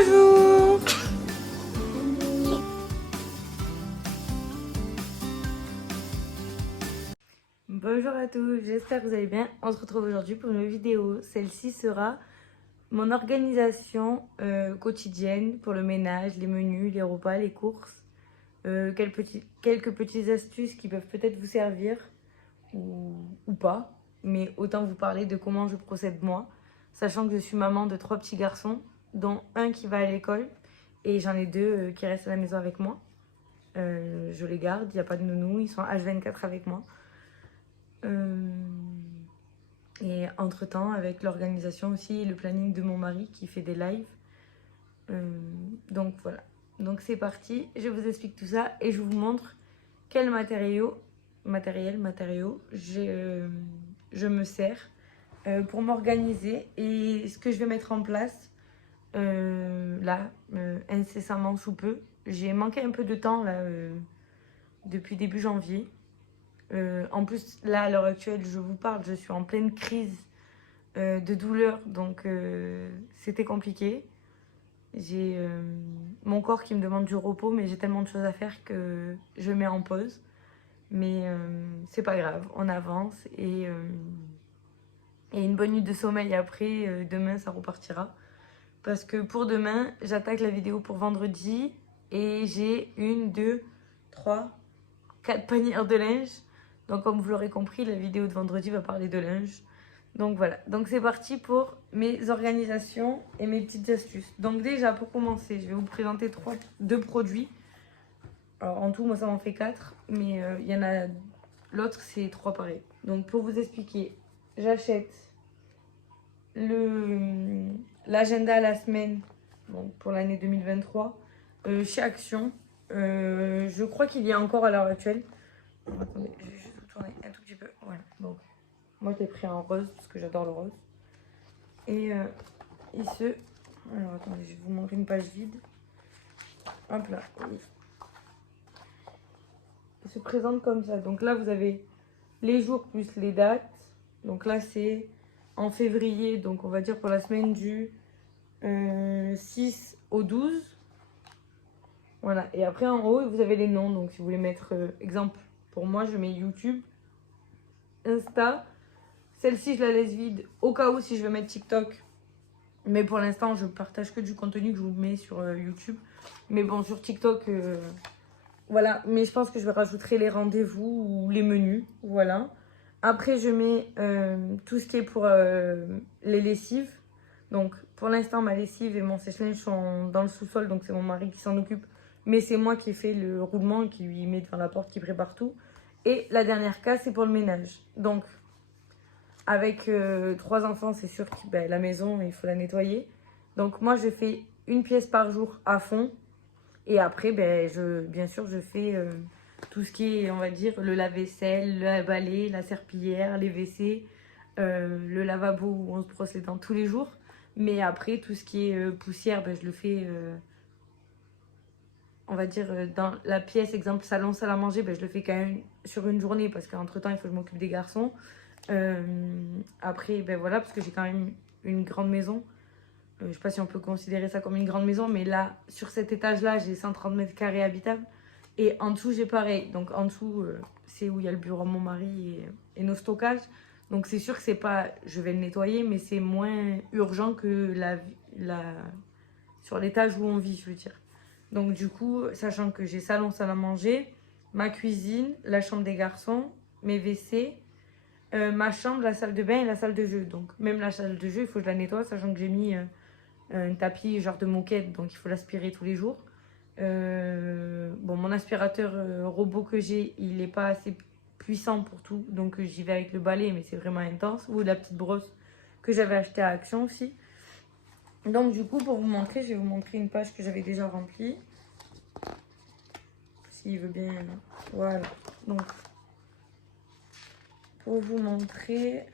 Bonjour. Bonjour à tous, j'espère que vous allez bien. On se retrouve aujourd'hui pour une nouvelle vidéo. Celle-ci sera mon organisation quotidienne pour le ménage, les menus, les repas, les courses. Quelques petites astuces qui peuvent peut-être vous servir ou pas. Mais autant vous parler de comment je procède moi. Sachant que je suis maman de 3 petits garçons, dont un qui va à l'école. Et j'en ai 2 qui restent à la maison avec moi. Je les garde, il n'y a pas de nounou, ils sont H24 avec moi. Et entre-temps, avec l'organisation aussi, le planning de mon mari qui fait des lives. Donc voilà. Donc c'est parti, je vous explique tout ça et je vous montre quel matériau je me sers pour m'organiser et ce que je vais mettre en place incessamment sous peu. J'ai manqué un peu de temps là depuis début janvier. En plus, là, à l'heure actuelle, je vous parle, je suis en pleine crise de douleur, donc c'était compliqué. J'ai mon corps qui me demande du repos, mais j'ai tellement de choses à faire que je mets en pause. Mais c'est pas grave, on avance et une bonne nuit de sommeil après, demain ça repartira. Parce que pour demain, j'attaque la vidéo pour vendredi et j'ai 1, 2, 3, 4 panières de linge. Donc comme vous l'aurez compris, la vidéo de vendredi va parler de linge. Donc voilà, donc c'est parti pour mes organisations et mes petites astuces. Donc déjà pour commencer, je vais vous présenter 2 produits. Alors en tout, moi ça m'en fait 4, mais il y en a l'autre c'est 3 pareils. Donc pour vous expliquer, j'achète l'agenda à la semaine donc pour l'année 2023 chez Action. Je crois qu'il y a encore à l'heure actuelle. Attendez, je vais juste vous tourner un tout petit peu. Voilà, donc moi je l'ai pris en rose parce que j'adore le rose. Et alors attendez, je vais vous montrer une page vide. Hop là. Il se présente comme ça. Donc là vous avez les jours plus les dates. Donc là c'est en février, donc on va dire pour la semaine du 6 au 12. Voilà, et après en haut vous avez les noms. Donc si vous voulez mettre exemple, pour moi je mets YouTube, Insta. Celle-ci je la laisse vide au cas où si je veux mettre TikTok. Mais pour l'instant je partage que du contenu que je vous mets sur YouTube. Mais bon, sur TikTok voilà, mais je pense que je vais rajouter les rendez-vous ou les menus. Voilà. Après je mets tout ce qui est pour les lessives. Donc pour l'instant ma lessive et mon sèche-linge sont dans le sous-sol, donc c'est mon mari qui s'en occupe. Mais c'est moi qui fais le roulement, qui lui met devant la porte, qui prépare tout. Et la dernière case, c'est pour le ménage. Donc, avec 3 enfants, c'est sûr que la maison, il faut la nettoyer. Donc, moi, je fais une pièce par jour à fond. Et après, bien sûr, je fais tout ce qui est, on va dire, le lave-vaisselle, le balai, la serpillière, les WC, le lavabo où on se brosse les dents tous les jours. Mais après, tout ce qui est poussière, je le fais... on va dire, dans la pièce, exemple salon, salle à manger, je le fais quand même sur une journée parce qu'entre-temps, il faut que je m'occupe des garçons. Après, voilà, parce que j'ai quand même une grande maison. Je ne sais pas si on peut considérer ça comme une grande maison, mais là, sur cet étage-là, j'ai 130 mètres carrés habitables. Et en dessous, j'ai pareil. Donc en dessous, c'est où il y a le bureau de mon mari et nos stockages. Donc c'est sûr que c'est pas, je vais le nettoyer, mais c'est moins urgent que sur l'étage où on vit, je veux dire. Donc du coup, sachant que j'ai salon, salle à manger, ma cuisine, la chambre des garçons, mes WC, ma chambre, la salle de bain et la salle de jeu. Donc même la salle de jeu, il faut que je la nettoie, sachant que j'ai mis un tapis genre de moquette, donc il faut l'aspirer tous les jours. Bon, mon aspirateur robot que j'ai, il n'est pas assez puissant pour tout, donc j'y vais avec le balai, mais c'est vraiment intense. Ou la petite brosse que j'avais achetée à Action aussi. Donc du coup, pour vous montrer, je vais vous montrer une page que j'avais déjà remplie. S'il veut bien. Voilà. Donc, pour vous montrer...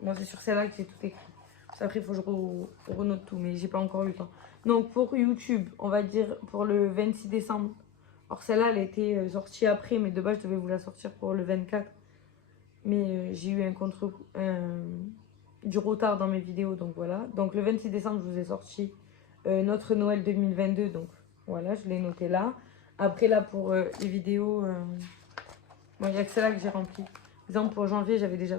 Bon, c'est sur celle-là que j'ai tout écrit. Après, il faut que je renote tout, mais j'ai pas encore eu le temps. Donc, pour YouTube, on va dire pour le 26 décembre. Alors, celle-là, elle a été sortie après, mais de base, je devais vous la sortir pour le 24. Mais j'ai eu du retard dans mes vidéos, donc voilà. Donc, le 26 décembre, je vous ai sorti notre Noël 2022. Donc voilà, je l'ai noté là. Après là, pour les vidéos, bon, il n'y a que celle-là que j'ai remplie. Par exemple, pour janvier, j'avais déjà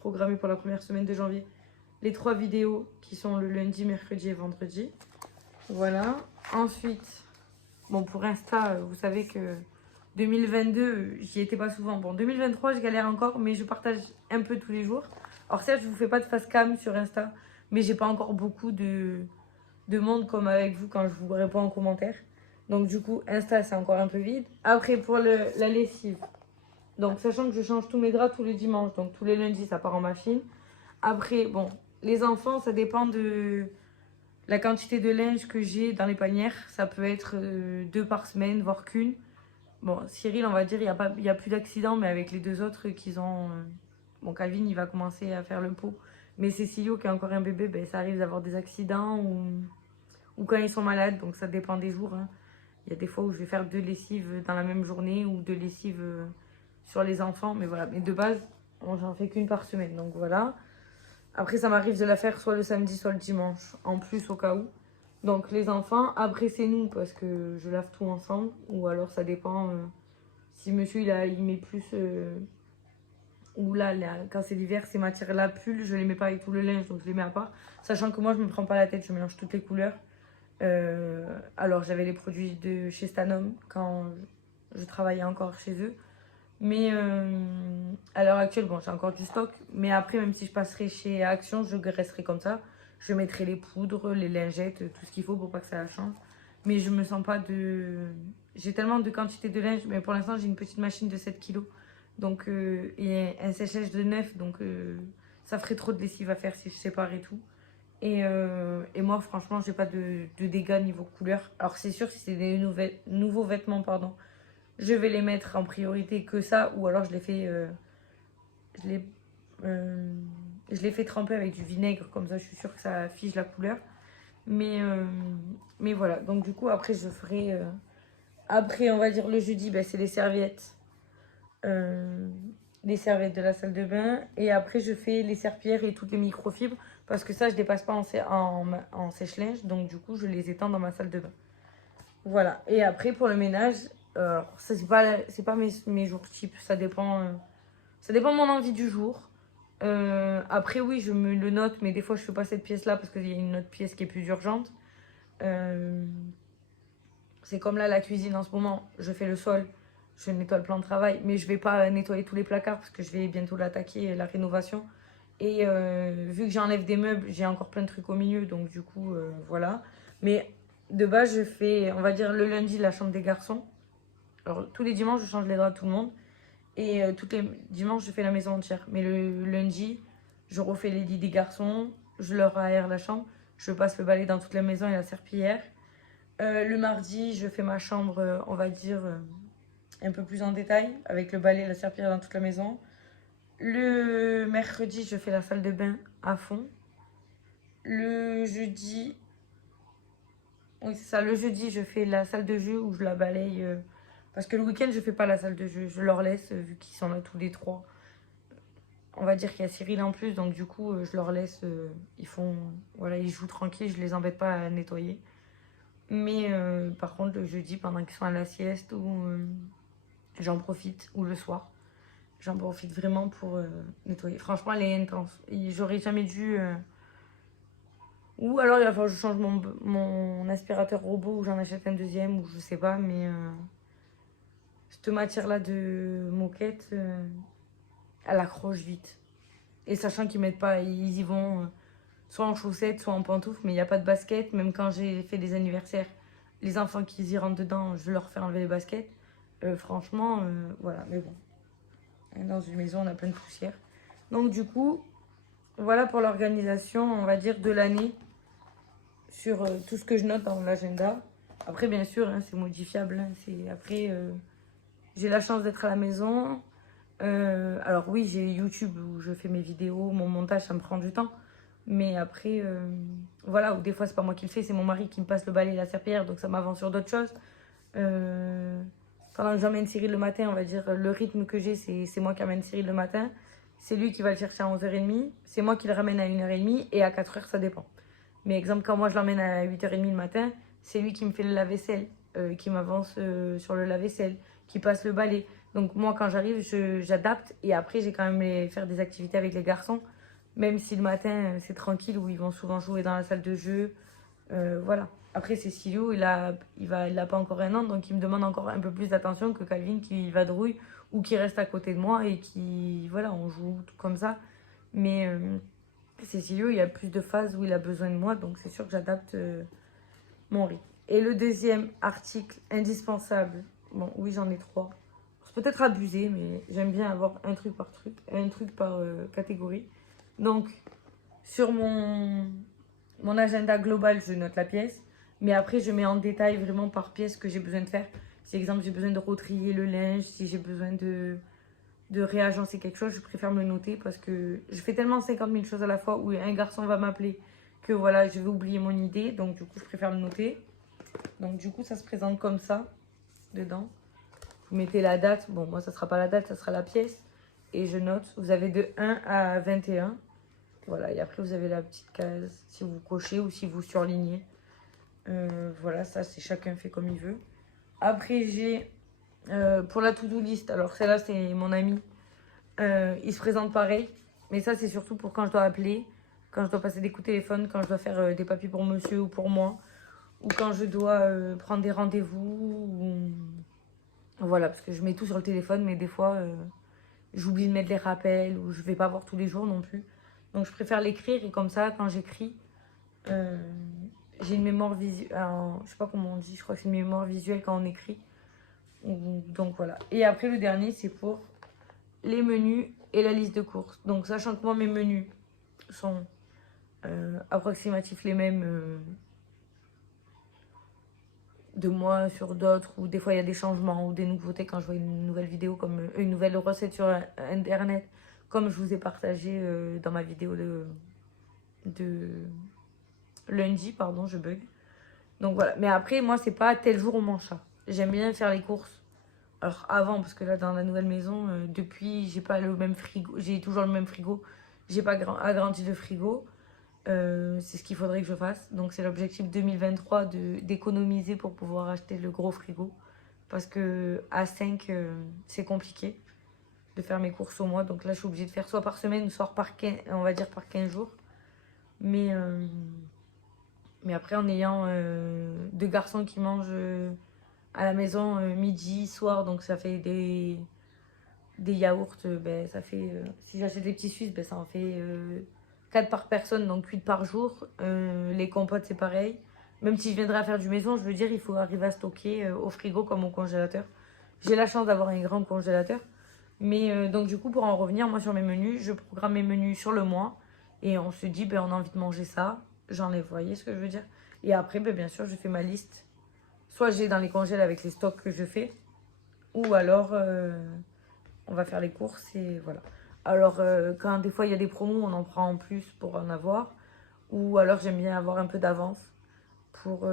programmé pour la première semaine de janvier les 3 vidéos qui sont le lundi, mercredi et vendredi. Voilà. Ensuite, bon, pour Insta, vous savez que 2022, j'y étais pas souvent. Bon, 2023, je galère encore, mais je partage un peu tous les jours. Alors certes, je vous fais pas de face cam sur Insta, mais j'ai pas encore beaucoup de monde comme avec vous quand je vous réponds en commentaire. Donc du coup, Insta, c'est encore un peu vide. Après, pour la lessive. Donc, sachant que je change tous mes draps tous les dimanches, donc tous les lundis, ça part en machine. Après, bon, les enfants, ça dépend de la quantité de linge que j'ai dans les panières. Ça peut être 2 par semaine, voire qu'une. Bon, Cyril, on va dire, il y a plus d'accidents, mais avec les 2 autres qu'ils ont... Bon, Calvin, il va commencer à faire le pot. Mais Cécilio, qui est encore un bébé, ben, ça arrive d'avoir des accidents ou quand ils sont malades, donc ça dépend des jours. Hein. Il y a des fois où je vais faire 2 lessives dans la même journée ou 2 lessives sur les enfants. Mais voilà, mais de base, j'en fais qu'une par semaine, donc voilà. Après, ça m'arrive de la faire soit le samedi, soit le dimanche, en plus au cas où. Donc les enfants, après c'est nous, parce que je lave tout ensemble. Ou alors ça dépend si monsieur il met plus... ou là, quand c'est l'hiver, ces matières-là pull, je les mets pas avec tout le linge, donc je les mets à part. Sachant que moi, je me prends pas la tête, je mélange toutes les couleurs. Alors j'avais les produits de chez Stanom quand je travaillais encore chez eux. Mais à l'heure actuelle, bon, j'ai encore du stock. Mais après, même si je passerai chez Action, je resterai comme ça. Je mettrai les poudres, les lingettes, tout ce qu'il faut pour pas que ça change. Mais je me sens pas de... J'ai tellement de quantité de linge. Mais pour l'instant, j'ai une petite machine de 7 kilos. Donc, et un sèche-linge de 9. Donc, ça ferait trop de lessive à faire si je sépare et tout. Et moi, franchement, j'ai pas de dégâts niveau couleur. Alors, c'est sûr, si c'est des nouveaux vêtements, pardon, je vais les mettre en priorité que ça, ou alors je les fais, je les, euh, je les fais tremper avec du vinaigre, comme ça je suis sûre que ça fige la couleur. Mais voilà, donc du coup après je ferai, après on va dire le jeudi, ben, c'est euh, les serviettes de la salle de bain, et après je fais les serpillères et toutes les microfibres, parce que ça je dépasse pas en sèche-linge, donc du coup je les étends dans ma salle de bain. Voilà. Et après, pour le ménage, ça, c'est pas mes jours types. Ça dépend de mon envie du jour. Après, oui, je me le note, mais des fois, je fais pas cette pièce-là parce qu'il y a une autre pièce qui est plus urgente. Euh, c'est comme là, la cuisine en ce moment. Je fais le sol, je nettoie le plan de travail, mais je vais pas nettoyer tous les placards parce que je vais bientôt l'attaquer, la rénovation. Et vu que j'enlève des meubles, j'ai encore plein de trucs au milieu, donc du coup, voilà. Mais de base, je fais, on va dire, le lundi, la chambre des garçons. Alors, tous les dimanches, je change les draps de tout le monde. Et tous les dimanches, je fais la maison entière. Mais le lundi, je refais les lits des garçons, je leur aère la chambre, je passe le balai dans toute la maison et la serpillière. Le mardi, je fais ma chambre, on va dire, un peu plus en détail, avec le balai et la serpillière dans toute la maison. Le mercredi, je fais la salle de bain à fond. Le jeudi, oui, c'est ça. Le jeudi, je fais la salle de jeu où je la balaye. Parce que le week-end, je fais pas la salle de jeu. Je leur laisse, vu qu'ils sont là tous les 3. On va dire qu'il y a Cyril en plus, donc du coup, je leur laisse. Ils font. Voilà, ils jouent tranquille, je les embête pas à nettoyer. Mais par contre, le jeudi, pendant qu'ils sont à la sieste, j'en profite, ou le soir, j'en profite vraiment pour nettoyer. Franchement, elle est intense. Et j'aurais jamais dû. Ou alors il va falloir que je change mon aspirateur robot ou j'en achète un deuxième ou je sais pas, mais cette matière-là de moquette, elle accroche vite. Et sachant qu'ils mettent pas, ils y vont soit en chaussettes, soit en pantoufles, mais il n'y a pas de basket. Même quand j'ai fait des anniversaires, les enfants qui y rentrent dedans, je leur fais enlever les baskets. Franchement, voilà, mais bon. Dans une maison, on a plein de poussière. Donc du coup, voilà pour l'organisation, on va dire, de l'année sur tout ce que je note dans l'agenda. Après, bien sûr, hein, c'est modifiable. Hein, après, j'ai la chance d'être à la maison. Alors oui, j'ai YouTube où je fais mes vidéos, mon montage, ça me prend du temps. Mais après, voilà, ou des fois, c'est pas moi qui le fais, c'est mon mari qui me passe le balai et la serpillière, donc ça m'avance sur d'autres choses. Pendant que j'emmène Cyril le matin, on va dire, le rythme que j'ai, c'est moi qui amène Cyril le matin. C'est lui qui va le chercher à 11h30. C'est moi qui le ramène à 1h30 et à 4h, ça dépend. Mais exemple, quand moi je l'emmène à 8h30 le matin, c'est lui qui me fait le lave-vaisselle, qui m'avance sur le lave-vaisselle, qui passe le balai. Donc moi quand j'arrive, j'adapte et après j'ai quand même faire des activités avec les garçons, même si le matin c'est tranquille où ils vont souvent jouer dans la salle de jeu. Voilà. Après Cécilio, il a pas encore 1 an, donc il me demande encore un peu plus d'attention que Calvin qui vadrouille ou qui reste à côté de moi et qui, voilà, on joue tout comme ça. Mais Cécilio, il y a plus de phases où il a besoin de moi, donc c'est sûr que j'adapte mon rythme. Et le deuxième article indispensable, bon, oui, j'en ai 3. C'est peut-être abusé, mais j'aime bien avoir un truc par catégorie. Donc, sur mon agenda global, je note la pièce, mais après, je mets en détail vraiment par pièce ce que j'ai besoin de faire. Si, exemple, j'ai besoin de retrier le linge, si j'ai besoin de réagencer quelque chose, je préfère me le noter parce que je fais tellement 50 000 choses à la fois où un garçon va m'appeler que voilà, je vais oublier mon idée. Donc, du coup, je préfère le noter. Donc, du coup, ça se présente comme ça, dedans. Vous mettez la date. Bon, moi, ça sera pas la date, ça sera la pièce. Et je note. Vous avez de 1 à 21. Voilà, et après, vous avez la petite case si vous cochez ou si vous surlignez. Voilà, ça, c'est chacun fait comme il veut. Après, j'ai pour la to-do list. Alors, celle-là, c'est mon ami. Il se présente pareil. Mais ça, c'est surtout pour quand je dois appeler, quand je dois passer des coups de téléphone, quand je dois faire des papiers pour monsieur ou pour moi, ou quand je dois prendre des rendez-vous. Voilà, parce que je mets tout sur le téléphone, mais des fois, j'oublie de mettre les rappels ou je vais pas voir tous les jours non plus. Donc, je préfère l'écrire et comme ça, quand j'écris, euh, j'ai une mémoire visuelle. Je sais pas comment on dit, je crois que c'est une mémoire visuelle quand on écrit. Donc, voilà. Et après, le dernier, c'est pour les menus et la liste de courses. Donc, sachant que moi, mes menus sont approximatifs les mêmes de moi sur d'autres, ou des fois il y a des changements ou des nouveautés quand je vois une nouvelle vidéo, comme une nouvelle recette sur internet, comme je vous ai partagé dans ma vidéo de lundi, pardon, je bug. Donc voilà, mais après, moi, c'est pas tel jour on mange ça. J'aime bien faire les courses. Alors avant, parce que là, dans la nouvelle maison, depuis, j'ai pas le même frigo, j'ai toujours le même frigo. J'ai pas agrandi le frigo. C'est ce qu'il faudrait que je fasse. Donc c'est l'objectif 2023 d'économiser pour pouvoir acheter le gros frigo. Parce que à 5, c'est compliqué de faire mes courses au mois. Donc là, je suis obligée de faire soit par semaine, soit par 15, on va dire par 15 jours. Mais, euh, mais après, en ayant 2 garçons qui mangent à la maison midi, soir, donc ça fait des yaourts, ben, ça fait, si j'achète des petits Suisses, ben, ça en fait 4 par personne, donc 8 par jour. Les compotes, c'est pareil. Même si je viendrais à faire du maison, je veux dire, il faut arriver à stocker au frigo comme au congélateur. J'ai la chance d'avoir un grand congélateur. Mais donc du coup, pour en revenir, moi sur mes menus, je programme mes menus sur le mois. Et on se dit, ben, on a envie de manger ça. J'enlève, vous voyez ce que je veux dire? Et après, ben, bien sûr, je fais ma liste. Soit j'ai dans les congèles avec les stocks que je fais. Ou alors, on va faire les courses et voilà. Alors, quand des fois il y a des promos, on en prend en plus pour en avoir. Ou alors, j'aime bien avoir un peu d'avance pour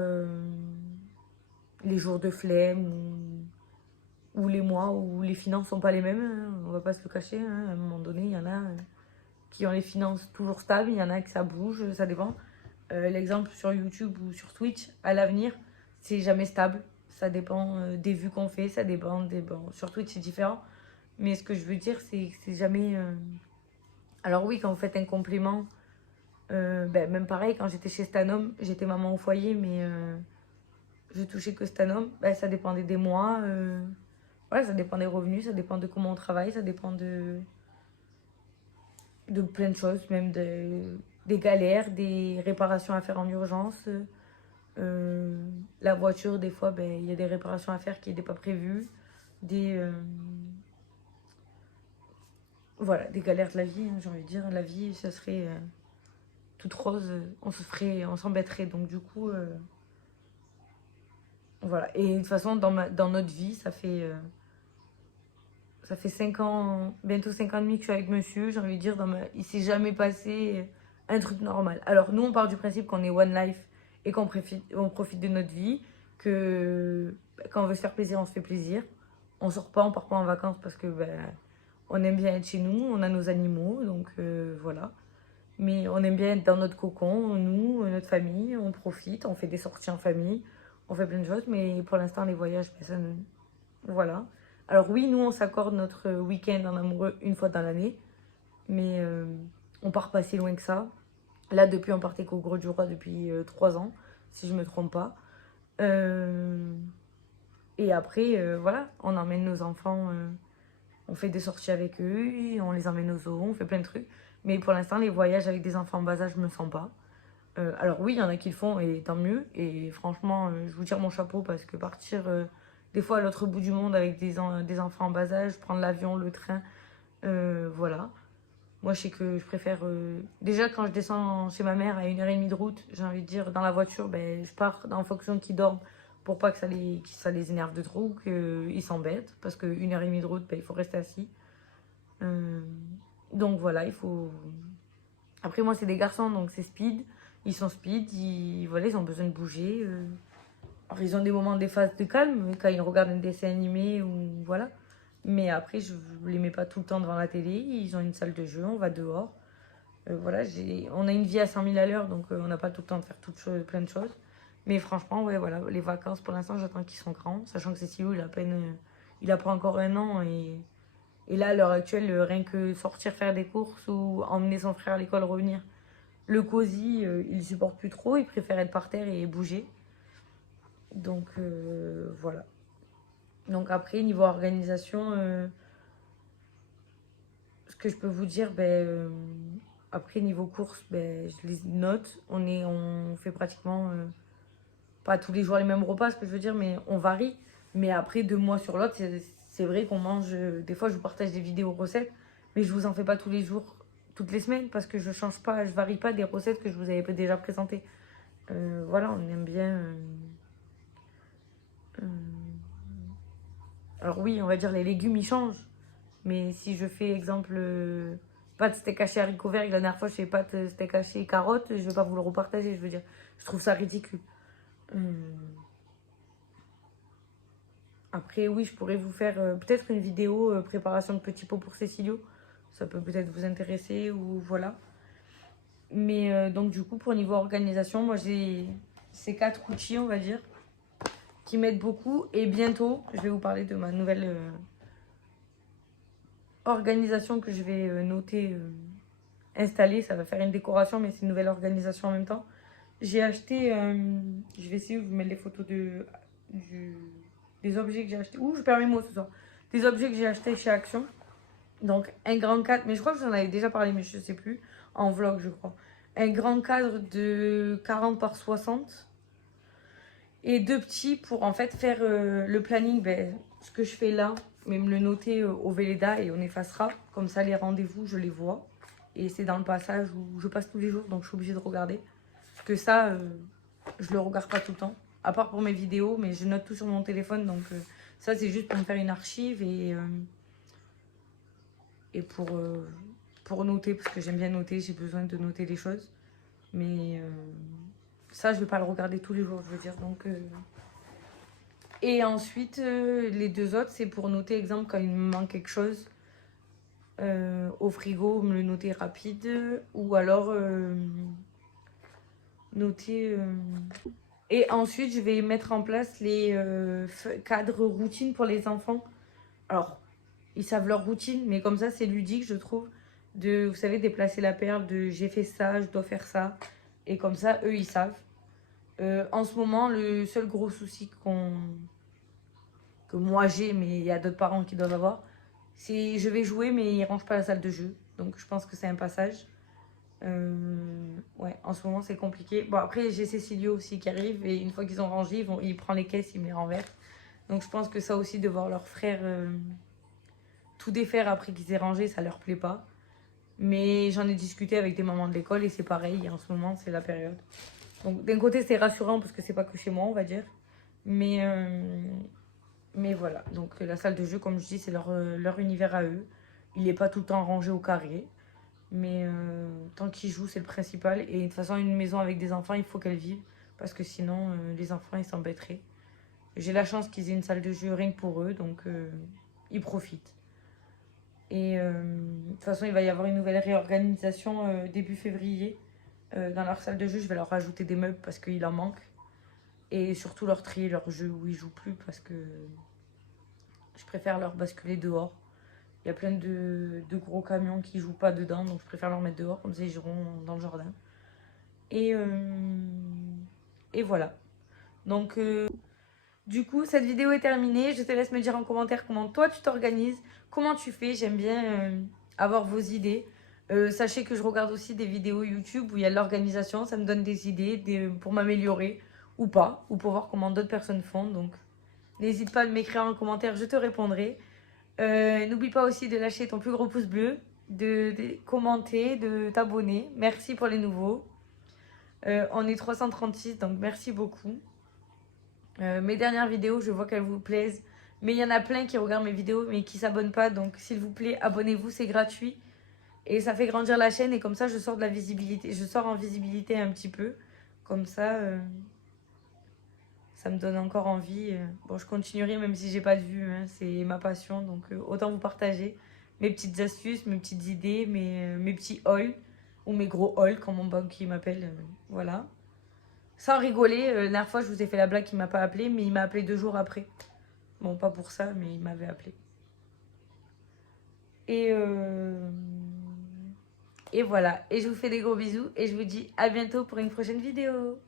les jours de flemme ou les mois où les finances sont pas les mêmes, hein, on va pas se le cacher, hein. À un moment donné, il y en a qui ont les finances toujours stables, il y en a que ça bouge, ça dépend. L'exemple sur YouTube ou sur Twitch, à l'avenir, c'est jamais stable. Ça dépend des vues qu'on fait, ça dépend des. Bon, sur Twitch, c'est différent. Mais ce que je veux dire, c'est que c'est jamais. Alors, oui, quand vous faites un complément, ben, même pareil, quand j'étais chez Stanom, j'étais maman au foyer, mais je touchais que Stanom. Ben, ça dépendait des mois. Voilà, ça dépend des revenus, ça dépend de comment on travaille, ça dépend de plein de choses, même des galères, des réparations à faire en urgence. La voiture, des fois, ben, il y a des réparations à faire qui n'étaient pas prévues. Des, voilà, des galères de la vie, hein, j'ai envie de dire. La vie, ça serait toute rose, on s'embêterait. Donc, du coup, voilà. Et de toute façon, dans notre vie, ça fait 5 ans, bientôt 5 ans et demi que je suis avec monsieur. J'ai envie de dire, il s'est jamais passé un truc normal. Alors, nous, on part du principe qu'on est one life et on profite de notre vie. Que quand on veut se faire plaisir, on se fait plaisir. On sort pas, on part pas en vacances parce que ben, on aime bien être chez nous, on a nos animaux, donc voilà. Mais on aime bien être dans notre cocon, nous, notre famille, on profite, on fait des sorties en famille, on fait plein de choses, mais pour l'instant, les voyages, ben, ça, voilà. Alors oui, nous, on s'accorde notre week-end en amoureux une fois dans l'année, mais on part pas si loin que ça. Là, depuis, on partait qu'au Gros du Roi depuis 3 ans, si je me trompe pas. Euh, et après, voilà, on emmène nos enfants, on fait des sorties avec eux, on les emmène au zoo, on fait plein de trucs. Mais pour l'instant, les voyages avec des enfants en bas âge, je me sens pas. Alors oui, il y en a qui le font et tant mieux. Et franchement, je vous tire mon chapeau parce que partir des fois à l'autre bout du monde avec des enfants en bas âge, prendre l'avion, le train, voilà. Moi, je sais que je préfère. Déjà, quand je descends chez ma mère à 1h30 de route, j'ai envie de dire, dans la voiture, ben, je pars en fonction qu'ils dorment pour pas que ça les énerve de trop, qu'ils s'embêtent. Parce que 1h30 de route, ben, il faut rester assis. Euh, donc voilà, il faut. Après, moi, c'est des garçons, donc c'est speed. Ils sont speed, voilà, ils ont besoin de bouger. Alors, ils ont des moments, des phases de calme, quand ils regardent un dessin animé ou voilà. Mais après, je ne les mets pas tout le temps devant la télé. Ils ont une salle de jeu, on va dehors. Voilà, on a une vie à 100 000 à l'heure, donc on n'a pas tout le temps de faire plein de choses. Mais franchement, ouais, voilà, les vacances, pour l'instant, j'attends qu'ils sont grands, sachant que Cécile, il a pas encore 1 an. Et là, à l'heure actuelle, rien que sortir faire des courses ou emmener son frère à l'école, revenir, le cosy, il supporte plus trop, il préfère être par terre et bouger. Donc voilà. Donc après, niveau organisation, ce que je peux vous dire, après niveau course, je les note. On fait pratiquement pas tous les jours les mêmes repas, ce que je veux dire, mais on varie. Mais après, 2 mois sur l'autre, c'est vrai qu'on mange. Des fois, je vous partage des vidéos recettes, mais je vous en fais pas tous les jours, toutes les semaines, parce que je change pas, je varie pas des recettes que je vous avais déjà présentées. Voilà, on aime bien. Euh, alors oui, on va dire les légumes, ils changent. Mais si je fais exemple pâte steak haché haricots verts, et la dernière fois je fais pâte steak haché carottes, je vais pas vous le repartager, je veux dire. Je trouve ça ridicule. Hum. Après, oui, je pourrais vous faire peut-être une vidéo préparation de petits pots pour Cécilio. Ça peut peut-être vous intéresser ou voilà. Mais donc du coup, pour niveau organisation, moi j'ai ces 4 outils, on va dire, qui m'aident beaucoup. Et bientôt, je vais vous parler de ma nouvelle organisation que je vais noter, installer. Ça va faire une décoration, mais c'est une nouvelle organisation en même temps. J'ai acheté, je vais essayer de vous mettre les photos du- des objets que j'ai achetés. Ouh, je perds mes mots ce soir. Des objets que j'ai achetés chez Action. Donc un grand cadre, mais je crois que j'en avais déjà parlé, mais je sais plus. En vlog, je crois. Un grand cadre de 40 par 60. Et 2 petits pour en fait faire le planning, ce que je fais là, mais me le noter au Véleda et on effacera. Comme ça, les rendez-vous, je les vois. Et c'est dans le passage où je passe tous les jours, donc je suis obligée de regarder. Parce que ça, je le regarde pas tout le temps. À part pour mes vidéos, mais je note tout sur mon téléphone. Donc ça, c'est juste pour me faire une archive et pour noter, parce que j'aime bien noter, j'ai besoin de noter les choses. Mais ça, je ne vais pas le regarder tous les jours, je veux dire. Donc, et ensuite, les 2 autres, c'est pour noter, exemple, quand il me manque quelque chose au frigo, me le noter rapide. Ou alors noter. Et ensuite, je vais mettre en place les cadres routines pour les enfants. Alors, ils savent leur routine, mais comme ça, c'est ludique, je trouve. Vous savez, déplacer la perle de j'ai fait ça, je dois faire ça. Et comme ça, eux, ils savent. En ce moment, le seul gros souci que moi j'ai, mais il y a d'autres parents qui doivent avoir, c'est je vais jouer, mais ils rangent pas la salle de jeu. Donc, je pense que c'est un passage. Ouais, en ce moment, c'est compliqué. Bon, après, j'ai Cécilio aussi qui arrive, et une fois qu'ils ont rangé, ils prennent les caisses, ils me les renversent. Donc, je pense que ça aussi, de voir leur frère tout défaire après qu'ils aient rangé, ça leur plaît pas. Mais j'en ai discuté avec des mamans de l'école et c'est pareil, en ce moment, c'est la période. Donc d'un côté, c'est rassurant parce que c'est pas que chez moi, on va dire. Mais voilà. Donc la salle de jeu, comme je dis, c'est leur univers à eux. Il n'est pas tout le temps rangé au carré. Mais tant qu'ils jouent, c'est le principal. Et de toute façon, une maison avec des enfants, il faut qu'elle vive. Parce que sinon, les enfants, ils s'embêteraient. J'ai la chance qu'ils aient une salle de jeu rien que pour eux, donc ils profitent. Et de toute façon, il va y avoir une nouvelle réorganisation début février. Dans leur salle de jeu, je vais leur rajouter des meubles parce qu'il en manque. Et surtout leur trier leur jeu où ils jouent plus parce que je préfère leur basculer dehors. Il y a plein de gros camions qui jouent pas dedans, donc je préfère leur mettre dehors, comme ça ils joueront dans le jardin. Et, et voilà. Donc, du coup, cette vidéo est terminée. Je te laisse me dire en commentaire comment toi tu t'organises, comment tu fais. J'aime bien avoir vos idées. Sachez que je regarde aussi des vidéos YouTube où il y a de l'organisation. Ça me donne des idées pour m'améliorer ou pas, ou pour voir comment d'autres personnes font. Donc, n'hésite pas à m'écrire en commentaire, je te répondrai. N'oublie pas aussi de lâcher ton plus gros pouce bleu, de commenter, de t'abonner. Merci pour les nouveaux. On est 336, donc merci beaucoup. Mes dernières vidéos, je vois qu'elles vous plaisent. Mais il y en a plein qui regardent mes vidéos mais qui ne s'abonnent pas. Donc s'il vous plaît, abonnez-vous, c'est gratuit. Et ça fait grandir la chaîne et comme ça, je sors de la visibilité. Je sors en visibilité un petit peu. Comme ça, ça me donne encore envie. Bon, je continuerai même si j'ai pas de vues. Hein, c'est ma passion. Donc autant vous partager mes petites astuces, mes petites idées, mes petits hauls. Ou mes gros hauls, comme mon banquier m'appelle. Voilà. Sans rigoler, la dernière fois, je vous ai fait la blague qu'il m'a pas appelé, mais il m'a appelé 2 jours après. Bon, pas pour ça, mais il m'avait appelé. Et, et voilà. Et je vous fais des gros bisous et je vous dis à bientôt pour une prochaine vidéo.